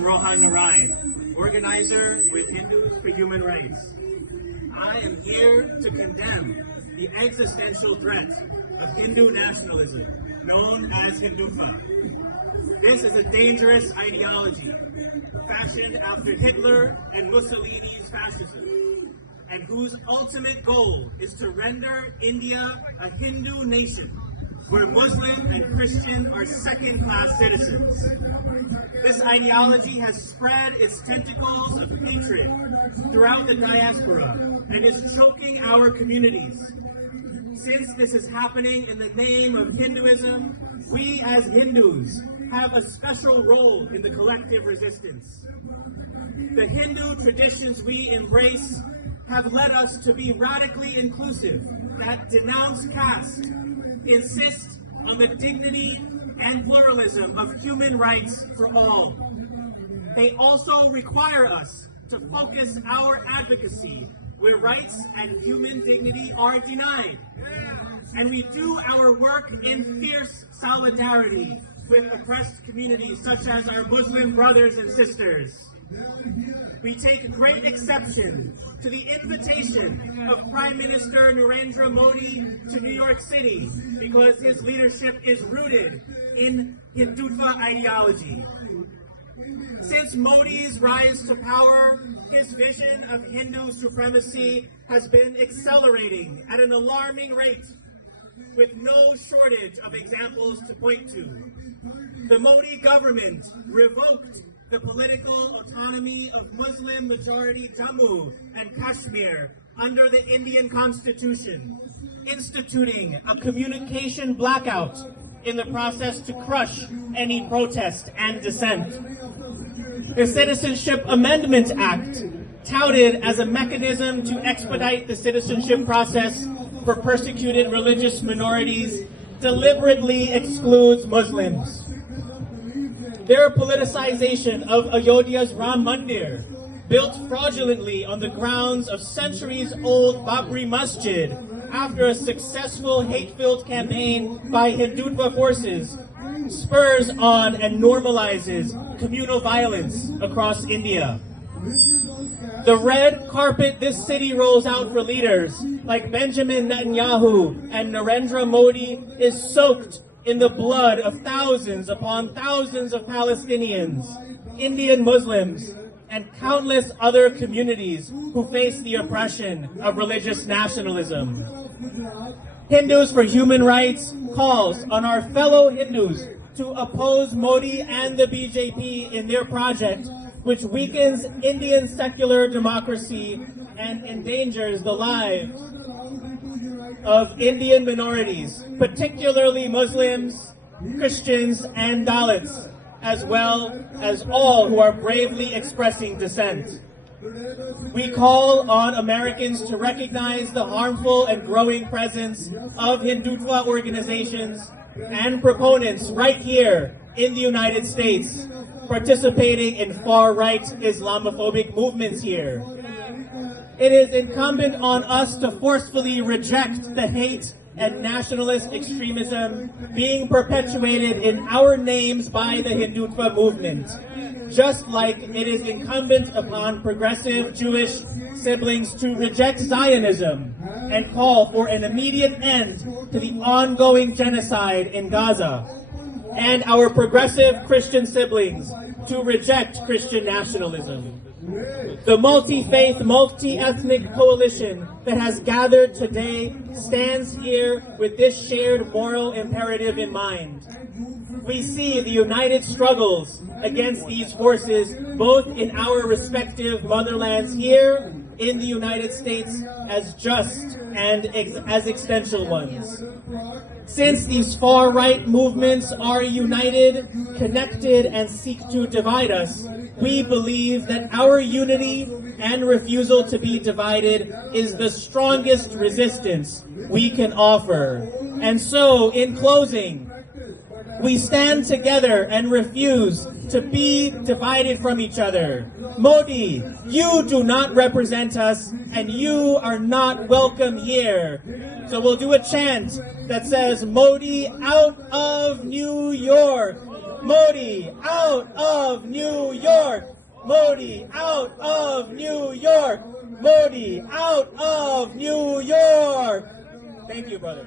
am Rohan Narayan, organizer with Hindus for Human Rights. I am here to condemn the existential threat of Hindu nationalism, known as Hindutva. This is a dangerous ideology, fashioned after Hitler and Mussolini's fascism, and whose ultimate goal is to render India a Hindu nation, where Muslim and Christian are second-class citizens. This ideology has spread its tentacles of hatred throughout the diaspora and is choking our communities. Since this is happening in the name of Hinduism, we as Hindus have a special role in the collective resistance. The Hindu traditions we embrace have led us to be radically inclusive, that denounce caste, insist on the dignity and pluralism of human rights for all. They also require us to focus our advocacy where rights and human dignity are denied. And we do our work in fierce solidarity with oppressed communities such as our Muslim brothers and sisters. We take great exception to the invitation of Prime Minister Narendra Modi to New York City because his leadership is rooted in Hindutva ideology. Since Modi's rise to power, his vision of Hindu supremacy has been accelerating at an alarming rate, with no shortage of examples to point to. The Modi government revoked the political autonomy of Muslim-majority Jammu and Kashmir under the Indian Constitution, instituting a communication blackout in the process to crush any protest and dissent. The Citizenship Amendment Act, touted as a mechanism to expedite the citizenship process for persecuted religious minorities, deliberately excludes Muslims. Their politicization of Ayodhya's Ram Mandir, built fraudulently on the grounds of centuries-old Babri Masjid after a successful hate-filled campaign by Hindutva forces, spurs on and normalizes communal violence across India. The red carpet this city rolls out for leaders like Benjamin Netanyahu and Narendra Modi is soaked in the blood of thousands upon thousands of Palestinians, Indian Muslims, and countless other communities who face the oppression of religious nationalism. Hindus for Human Rights calls on our fellow Hindus to oppose Modi and the BJP in their project, which weakens Indian secular democracy and endangers the lives of Indian minorities, particularly Muslims, Christians, and Dalits, as well as all who are bravely expressing dissent. We call on Americans to recognize the harmful and growing presence of Hindutva organizations and proponents right here in the United States, participating in far-right Islamophobic movements here. It is incumbent on us to forcefully reject the hate and nationalist extremism being perpetuated in our names by the Hindutva movement, just like it is incumbent upon progressive Jewish siblings to reject Zionism and call for an immediate end to the ongoing genocide in Gaza, and our progressive Christian siblings to reject Christian nationalism. The multi-faith, multi-ethnic coalition that has gathered today stands here with this shared moral imperative in mind. We see the united struggles against these forces both in our respective motherlands here in the United States as just and as existential ones. Since these far-right movements are united, connected, and seek to divide us, we believe that our unity and refusal to be divided is the strongest resistance we can offer. And so, in closing, we stand together and refuse to be divided from each other. Modi, you do not represent us, and you are not welcome here. So we'll do a chant that says, Modi out of New York. Modi out of New York! Modi out of New York! Modi out of New York! Thank you, brother.